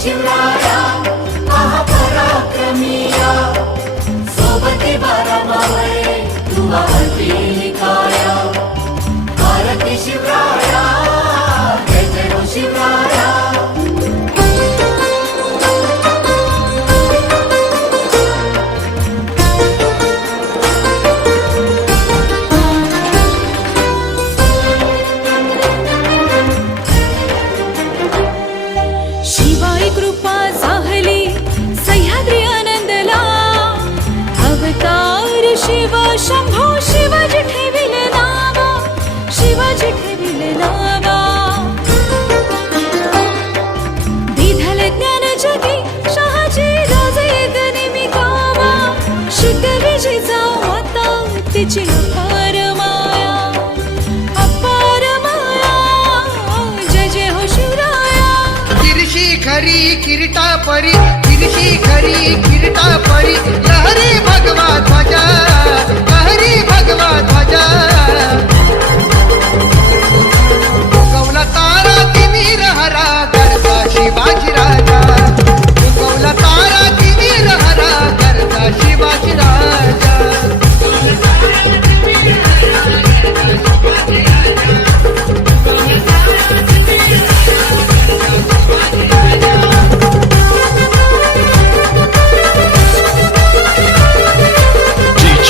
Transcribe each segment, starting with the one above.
शिवराया महापराक्रमिया सोबती बारा मावळे तू आरती काया आरती शिवराया जय जय हो शिवराया शिवाई कृपा साहली सह्याद्री आनंदला अवतार शिव शंभो शिवाजी ठेविले नावा शिवाजी ठेविले नावा विधल ज्ञान जगी शहाजी राजे गनिमी गावा शिक विजेचा माता तिची अपार माया जय जय हो शिवराया किरशी खरी किरीटा परी किरशी खरी किरीटा परी लहरी भगवा ध्वजा लहरी भगवा ध्वजा उगवला तारा तिमिर हरा करता शिवाजी राजा उगवला तारा तिमिर हरा करता शिवाजी राजा DJ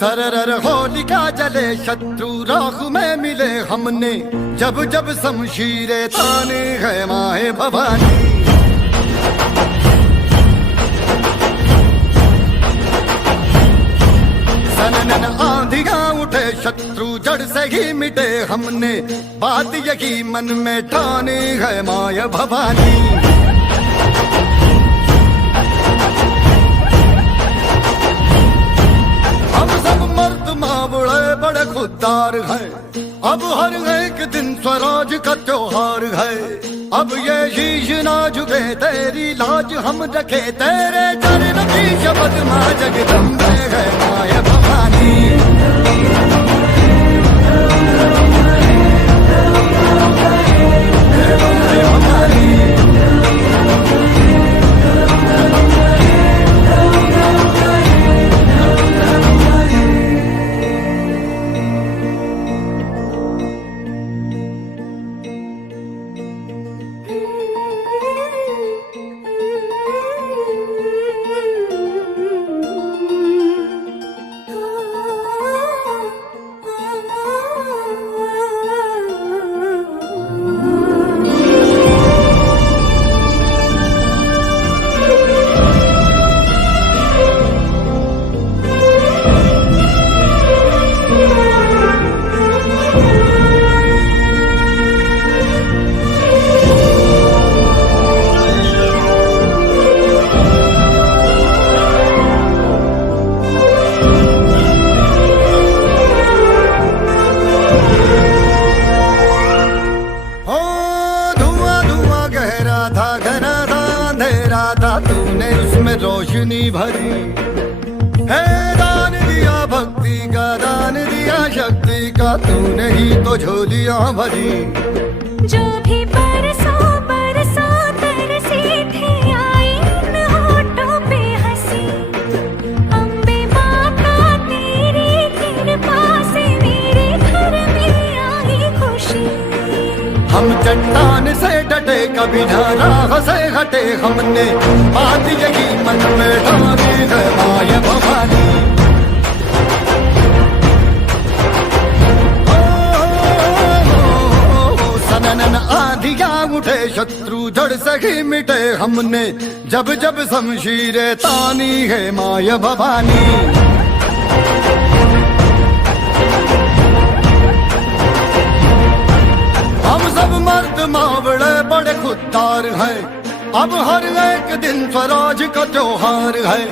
सरर होलिका जले शत्रु राह में मिले हमने, जब जब शमशीरें ताने है माए भवानी। सनन आंधियां उठे शत्रु जड़ से ही मिटे हमने, बात यही मन में ठाने है माया भवानी। हम सब मर्द मावड़े बड़े खुददार हैं, अब हर एक दिन स्वराज का त्योहार है। अब ये शीश ना झुके तेरी लाज हम रखे, तेरे चरण की शपथ मां जगदम्बे है माया भवानी। तूने उसमें रोशनी भरी है, दान दिया भक्ति का, दान दिया शक्ति का, तूने ही तो झोलियां भरी। जो भी बरसों बरसों तरसी थी आई उन होठों पे हंसी, अम्बे माता तेरी कृपा से मेरे घर में आई खुशी। हम चट्टान से डटे कभी ना राह से हटे, हमने बात यही मन में ठानी है माया भवानी। सनन आंधियां उठे शत्रु जड़ से ही मिटे हमने, जब जब शमशीरें तानी है माया भवानी। हम सब मर्द मावड़े बड़े खुददार हैं, अब हर एक दिन स्वराज का त्योहार है।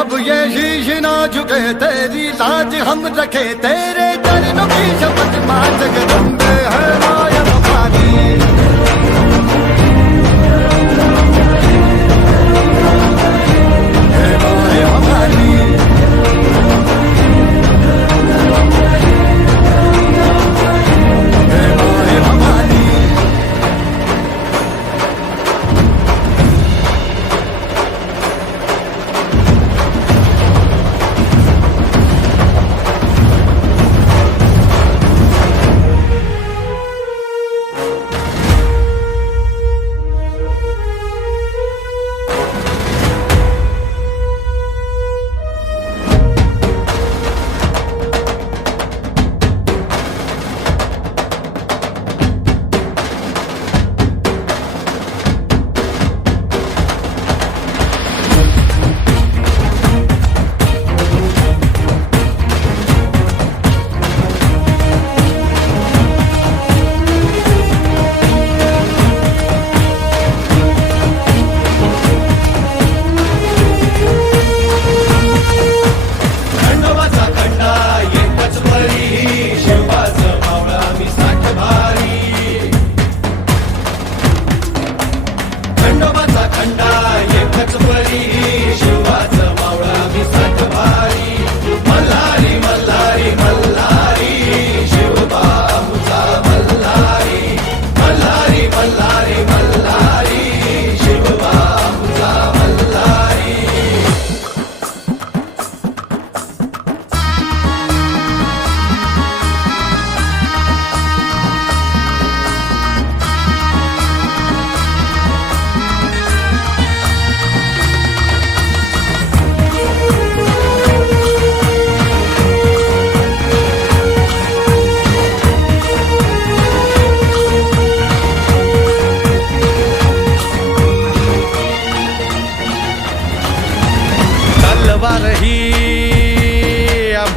अब ये शीश ना झुके तेरी लाज हम रखे, तेरे चरणों की शपथ मां जगदम्बे है माया भवानी। हे माया भवानी। हे माया भवानी।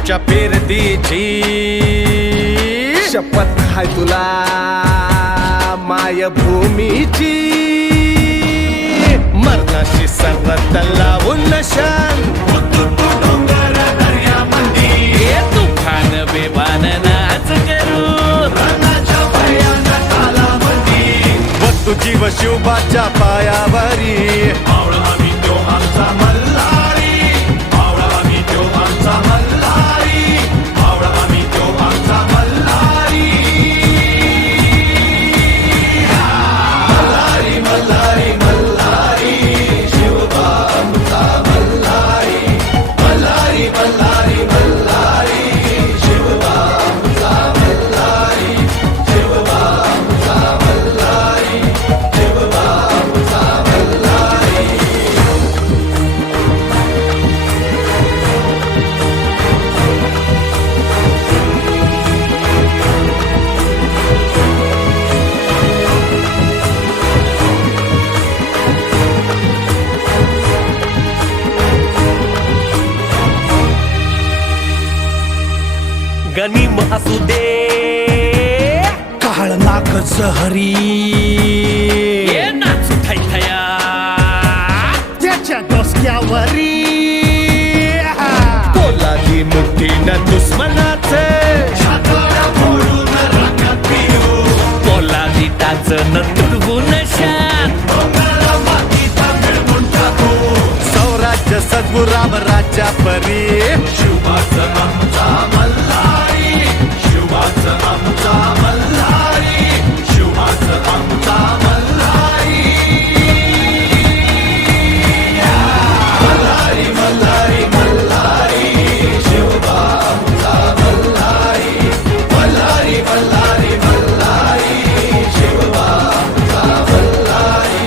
आमच्या पेरतीची शपथ हाय तुला मायभूमीची मरणाशी सर्वात लावून नशान तुफान बेबान नाच करू व तुझी व शिवबाच्या पायावरी गनिम असू दे काळ नाक जहरी नाचू थैथया त्याच्या डोसक्यावरी पोलादी मुठीनं दुश्मनाचे पोलादी टाचन तुडवून सौराज्य सद्गुराम राज्या परी शिवबाचं आमचा मल्हारी शिवबाचं आमचा मल्हारी शिवबाचं आमचा मल्हारी मल्हारी मल्हारी मल्हारी शिवबा आमचा मल्हारी मल्हारी मल्हारी मल्हारी शिवबा आमचा मल्हारी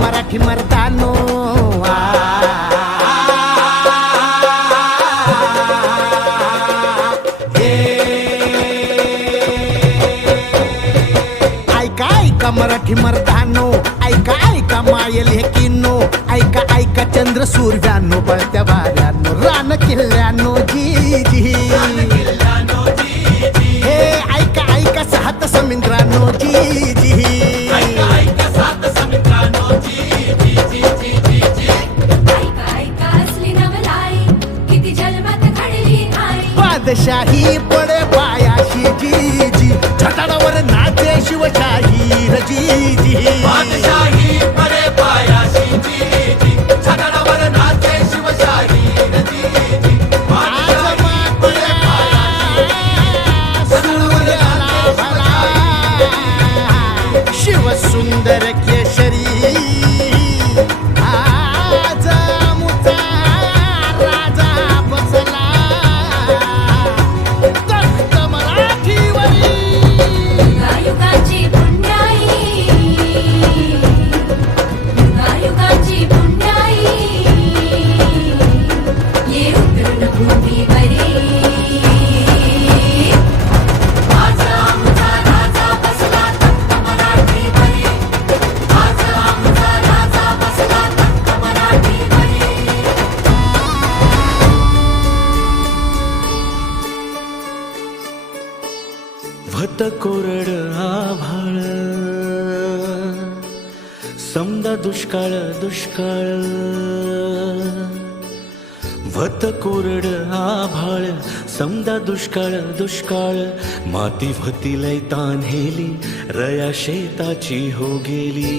मराठी मर्दानो ऐका ऐका मराठी मर्दानो ऐका ऐका मायल हे किन्नो ऐका ऐका चंद्र सूर्यानो बळत्या वाऱ्यानो रान किल्ल्यानो जी जी हे ऐका ऐका सात समुद्रानो जी जी बादशाही पडे पायाशी जी जी छटाडावर नाचे शिवशाही रजी जी बादशाही पडे पायाशी जी जी छटाडावर नाचे शिवशाही रजी जी शिव सुंदर केशरी युगायुगाची पुण्याई भत कोरड आभाळ समदा दुष्काळ दुष्काळ भत कोरड आभाळ समदा दुष्काळ दुष्काळ माती भती लय तान्हेली रया शेताची हो गेली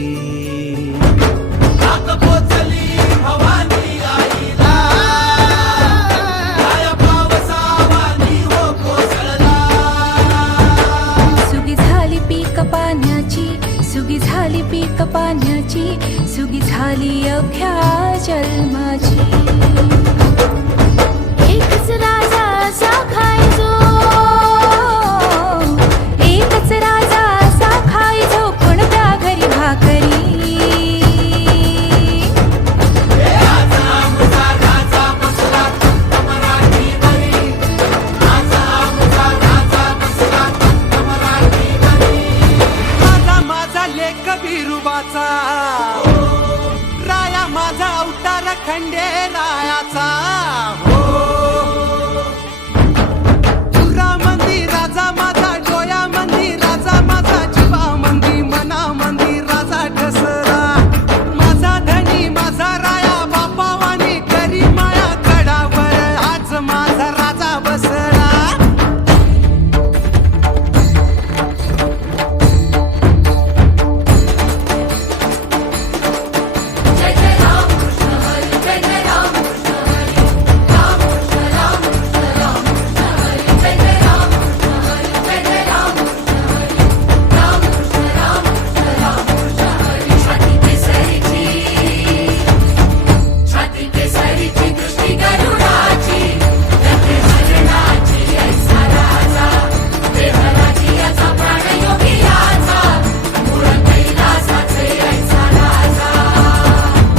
रात पोचली भवानी आईला काय पावसावानी हो कोसळला सुगी झाली पीक पाण्याची सुगी झाली पीक पाण्याची सुगी झाली अवघ्या जन्माची एकच राजा असा खायचो एकच राजा असा खायचो कोणत्या घरी भाकरी माझा लेख बिरुबाचा राया माझा अवतार खंडेरायाचा तुरा मंदी राजा माझा डोया मंदी राजा माझा जीवा मंदी मना मंदी राजा ठसरा माझा धनी माझा राया बापावानी करी माया कडावर आज माझा राजा बसला जय जय राम कृष्ण हरी जय जय राम कृष्ण हरी राम कृष्ण राम कृष्ण राम कृष्ण हरी जय जय राम कृष्ण हरी जय जय राम कृष्ण हरी राम कृष्ण राम कृष्ण राम कृष्ण हरी छाती केसरीची दृष्टी गरुडाची रथे भजनाची ऐसा राजा देवराची याचा प्राण योगी याचा मूळ कैलासाचे ऐसा राजा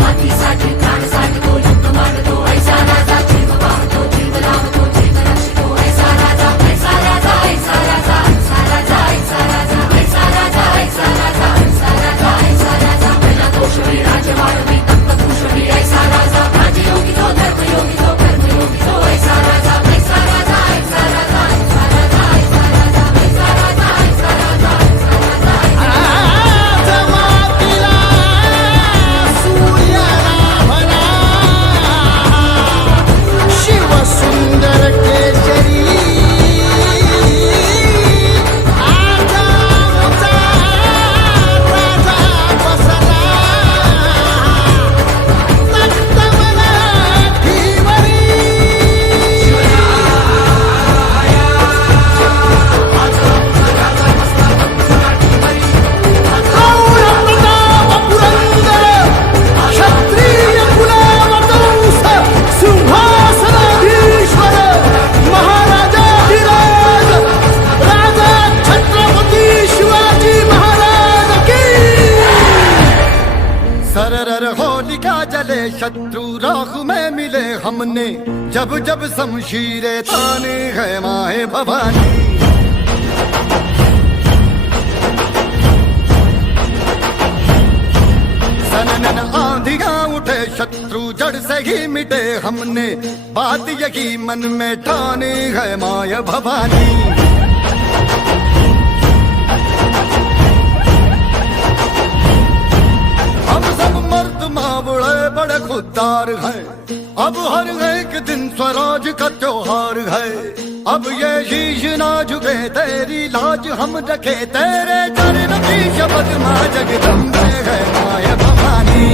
मातीसाठी प्राण साधतो युक्त मांडतो ऐसा राजा जीव वाहतो जीव लावतो जीव रक्षतो ऐसा राजा ऐसा राजा ऐसा राजा ऐसा राजा ऐसा राजा ऐसा राजा ऐसा राजा ऐसा राजा ऐसा राजा पहिला दोषवी राजवाळवी तप्तपुष्पी ऐसा राजा राजयोगी तो धर्मयोगी तो कर्मयोगी तो ऐसा राजा ऐसा राजा ऐसा राजा ऐसा राजा ऐसा राजा ऐसा राजा ऐसा राजा ऐसा राजा जमातीला सूर्याला भला शिव सुंदर केशरी आजा आमचा राजा बसला तख्त मराठीवरी प्रताप पुरंदर क्षत्रिय कुलावतंस सिंहासनाधीश्वर महाराजाधिराज राजा छत्रपती शिवाजी महाराज की सरर होलिका जले शत्रु राह में मिले हमने जब जब शमशीरे ताने है माए भवानी सनन आंधियां उठे शत्रु जड़ से ही मिटे हमने बात यही मन में ठाने है माय भवानी हम सब मर्द मावड़े बड़े खुददार हैं अब हर एक दिन स्वराज का त्योहार है अब ये शीश ना झुके तेरी लाज हम रखे तेरे चरण की शपथ मां जगदम्बे है माय भवानी